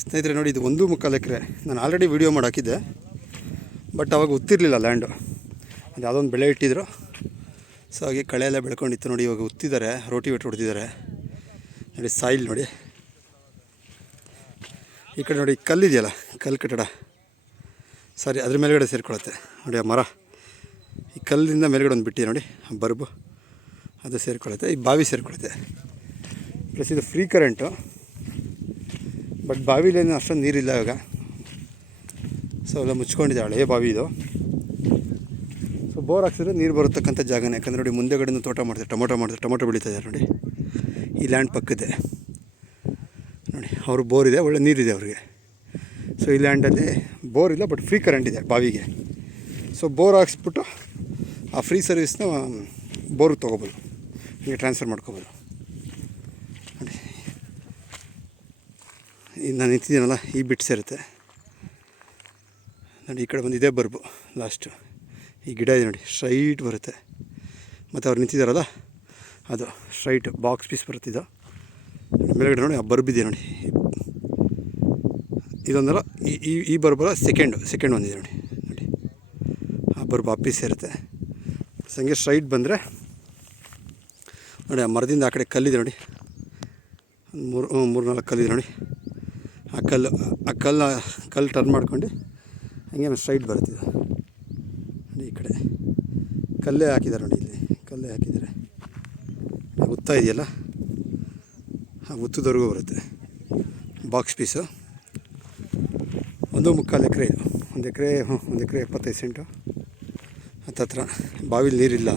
ಸ್ನೇಹಿತರೆ ನೋಡಿ, ಇದು 1.25 ಎಕರೆ. ನಾನು ಆಲ್ರೆಡಿ ವೀಡಿಯೋ ಮಾಡಿ ಹಾಕಿದ್ದೆ, ಬಟ್ ಅವಾಗ ಗೊತ್ತಿರಲಿಲ್ಲ ಲ್ಯಾಂಡು. ಅದು ಯಾವುದೋ ಒಂದು ಬೆಳೆ ಇಟ್ಟಿದ್ರು, ಸೊ ಹಾಗೆ ಕಳೆ ಎಲ್ಲ ಬೆಳ್ಕೊಂಡಿತ್ತು. ನೋಡಿ ಇವಾಗ ಉತ್ತಿದ್ದಾರೆ, ರೋಟಿವೇಟರ್ ಹೊಡೆದಿದ್ದಾರೆ. ನೋಡಿ ಸಾಯಿಲ್ ನೋಡಿ, ಈ ಕಡೆ ನೋಡಿ ಕಲ್ಲಿದೆಯಲ್ಲ, ಕಲ್ಲು ಕಟ್ಟಡ, ಸಾರಿ ಅದ್ರ ಮೇಲ್ಗಡೆ ಸೇರಿಕೊಳ್ಳುತ್ತೆ ನೋಡಿ. ಆ ಮರ ಈ ಕಲ್ಲಿಂದ ಮೇಲ್ಗಡೆ ಒಂದು ಬಿಟ್ಟಿದೆ ನೋಡಿ, ಬರ್ಬು ಅದು ಸೇರಿಕೊಳ್ಳುತ್ತೆ. ಈ ಬಾವಿ ಸೇರಿಕೊಳ್ಳುತ್ತೆ. ಪ್ಲಸ್ ಇದು ಫ್ರೀ ಕರೆಂಟು, ಬಟ್ ಬಾವಿಲೇನು ಅಷ್ಟೊಂದು ನೀರಿಲ್ಲ ಇವಾಗ. ಸೊ ಎಲ್ಲ ಮುಚ್ಕೊಂಡಿದೆ, ಹಳೆಯ ಬಾವಿ ಇದು. ಸೊ ಬೋರ್ ಹಾಕ್ಸಿದ್ರೆ ನೀರು ಬರತಕ್ಕಂಥ ಜಾಗನೇ. ಯಾಕಂದರೆ ನೋಡಿ ಮುಂದೆಗಡೆನೂ ತೋಟ ಮಾಡ್ತಾರೆ, ಟೊಮೊಟೊ ಬೆಳೀತಾ ಇದ್ದಾರೆ ನೋಡಿ. ಈ ಲ್ಯಾಂಡ್ ಪಕ್ಕದೆ ನೋಡಿ, ಅವರು ಬೋರ್ ಇದೆ, ಒಳ್ಳೆ ನೀರಿದೆ ಅವ್ರಿಗೆ. ಸೊ ಈ ಲ್ಯಾಂಡಲ್ಲಿ ಬೋರ್ ಇಲ್ಲ, ಬಟ್ ಫ್ರೀ ಕರೆಂಟ್ ಇದೆ ಬಾವಿಗೆ. ಸೊ ಬೋರ್ ಹಾಕ್ಸ್ಬಿಟ್ಟು ಆ ಫ್ರೀ ಸರ್ವಿಸ್ನ ಬೋರ್ಗೆ ತೊಗೋಬೋದು, ಹೀಗೆ ಟ್ರಾನ್ಸ್ಫರ್ ಮಾಡ್ಕೋಬೋದು ನೋಡಿ. ನಾನು ನಿಂತಿದ್ದೀನಲ್ಲ, ಈ ಬಿಟ್ಟು ಸೇರುತ್ತೆ ನೋಡಿ. ಈ ಕಡೆ ಬಂದಿದೆ ಬರ್ಬು ಲಾಸ್ಟು. ಈ ಗಿಡ ಇದೆ ನೋಡಿ, ಸ್ಟ್ರೈಟ್ ಬರುತ್ತೆ. ಮತ್ತು ಅವ್ರು ನಿಂತಿದ್ದಾರಲ್ಲ, ಅದು ಸ್ಟ್ರೈಟ್ ಬಾಕ್ಸ್ ಪೀಸ್ ಬರುತ್ತಿದ್ದು ಮೇಲ್ಗಡೆ ನೋಡಿ. ಆ ಬರ್ಬಿದೆ ನೋಡಿ, ಇದೊಂದಲ್ಲ ಈ ಬರ್ಬರ ಸೆಕೆಂಡ್ ಒಂದಿದೆ ನೋಡಿ. ಆ ಬರ್ಬು ಆ ಪೀಸ್ ಇರುತ್ತೆ. ಹಂಗೆ ಸ್ಟ್ರೈಟ್ ಬಂದರೆ ನೋಡಿ, ಆ ಮರದಿಂದ ಆ ಕಡೆ ಕಲ್ಲಿದೆ ನೋಡಿ, ಮೂರು ನಾಲ್ಕು ಕಲ್ಲಿದೆ ನೋಡಿ. ಆ ಕಲ್ಲು ಟರ್ನ್ ಮಾಡ್ಕೊಂಡು ಹಂಗೆ ಸ್ಟ್ರೈಟ್ ಬರುತ್ತಿದೆ ನೋಡಿ. ಈ ಕಡೆ ಕಲ್ಲೇ ಹಾಕಿದ್ದಾರೆ ನೋಡಿ, ಇಲ್ಲಿ ಕಲ್ಲೇ ಹಾಕಿದ್ದಾರೆ. ಉತ್ತ ಇದೆಯಲ್ಲ, ಆ ಉತ್ತದವರೆಗೂ ಬರುತ್ತೆ ಬಾಕ್ಸ್ ಪೀಸು. 1.25 ಎಕರೆ ಇದು. 1 ಎಕರೆ 75 ಸೆಂಟು ಹತ್ತತ್ರ. ಬಾವಿಲಿ ನೀರಿಲ್ಲ,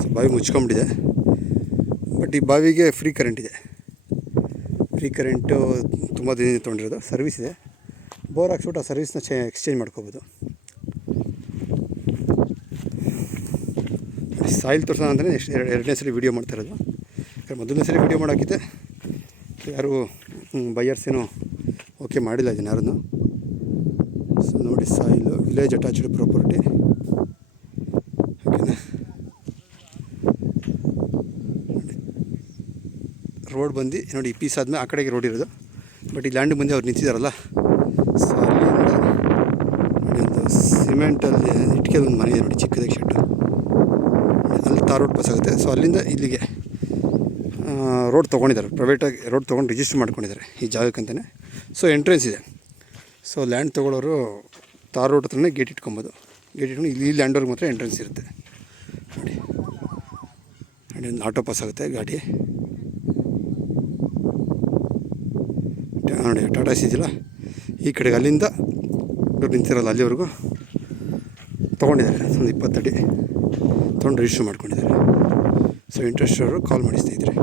ಸೊ ಬಾವಿ ಮುಚ್ಕೊಂಬಿಟ್ಟಿದೆ. ಬಟ್ ಈ ಬಾವಿಗೆ ಫ್ರೀ ಕರೆಂಟ್ ಇದೆ. ಫ್ರೀ ಕರೆಂಟು ತುಂಬ ದಿನ ತೊಗೊಂಡಿರೋದು. ಸರ್ವಿಸ್ ಇದೆ, ಬೋರ್ ಹಾಕ್ಸ್ಬಿಟ್ಟು ಆ ಸರ್ವಿಸ್ನ ಎಕ್ಸ್ಚೇಂಜ್ ಮಾಡ್ಕೋಬೋದು. ಸಾಯಿಲ್ ತೋರಿಸೋಣ ಅಂದರೆ ಎರಡನೇ ಸಲ ವೀಡಿಯೋ ಮಾಡ್ತಾಯಿರೋದು. ಮೊದಲನೇ ಸಲ ವೀಡಿಯೋ ಮಾಡೋಕ್ಕಿದ್ದೆ, ಯಾರು ಬೈಯರ್ಸ್ ಏನೋ ಓಕೆ ಮಾಡಿಲ್ಲ ಇದನ್ನು ಯಾರನ್ನು. ಸೊ ನೋಡಿ, ಸಾಯಿಲು ವಿಲೇಜ್ ಅಟ್ಯಾಚ್ಡ್ ಪ್ರಾಪರ್ಟಿ, ಓಕೆನಾ. ನೋಡಿ ರೋಡ್ ಬಂದು ನೋಡಿ, ಈ ಪೀಸ್ ಆದಮೇಲೆ ಆ ಕಡೆಗೆ ರೋಡ್ ಇರೋದು. ಬಟ್ ಈ ಲ್ಯಾಂಡ್ ಬಂದು ಅವ್ರು ನಿಂತಿದ್ದಾರಲ್ಲ, ಸೊ ಅಲ್ಲಿಂದ ನೋಡಿ ಒಂದು ಸಿಮೆಂಟಲ್ಲಿ ಇಟ್ಕೆ ಒಂದು ಮನೆ ಇದೆ ನೋಡಿ, ಚಿಕ್ಕದಾಗಿ ಶೆಡ್ಡು. ಅಲ್ಲಿ ತಾರ್ ರೋಡ್ ಪಾಸ್ ಆಗುತ್ತೆ. ಸೊ ಅಲ್ಲಿಂದ ಇಲ್ಲಿಗೆ ರೋಡ್ ತೊಗೊಂಡಿದ್ದಾರೆ, ಪ್ರೈವೇಟಾಗಿ ರೋಡ್ ತೊಗೊಂಡು ರಿಜಿಸ್ಟರ್ ಮಾಡ್ಕೊಂಡಿದ್ದಾರೆ ಈ ಜಾಗಕ್ಕಂತಲೇ. ಸೊ ಎಂಟ್ರೆನ್ಸ್ ಇದೆ. ಸೊ ಲ್ಯಾಂಡ್ ತೊಗೊಳ್ಳೋರು ತಾರ್ ರೋಡ್ ಹತ್ರನೇ ಗೇಟ್ ಇಟ್ಕೊಬೋದು. ಗೇಟ್ ಇಟ್ಕೊಂಡು ಇಲ್ಲಿ ಲ್ಯಾಂಡ್ವರೆಗೆ ಮಾತ್ರ ಎಂಟ್ರೆನ್ಸ್ ಇರುತ್ತೆ ನೋಡಿ. ಒಂದು ಆಟೋ ಪಾಸ್ ಆಗುತ್ತೆ ಗಾಡಿ ನೋಡಿ. ಟಾಟಾ ಸಿ ಇದೆಯಲ್ಲ ಈ ಕಡೆಗೆ, ಅಲ್ಲಿಂದ ನಿಂತಿರಲ್ಲ ಅಲ್ಲಿವರೆಗೂ ತೊಗೊಂಡಿದ್ದಾರೆ. ಒಂದು 20 ಅಡಿ ತೊಗೊಂಡು ರಿಜಿಸ್ಟರ್ ಮಾಡ್ಕೊಂಡಿದ್ದಾರೆ. ಸೊ ಇಂಟ್ರೆಸ್ಟ್ ಅವರು ಕಾಲ್ ಮಾಡಿ ಸ್ನೇಹಿತರೆ.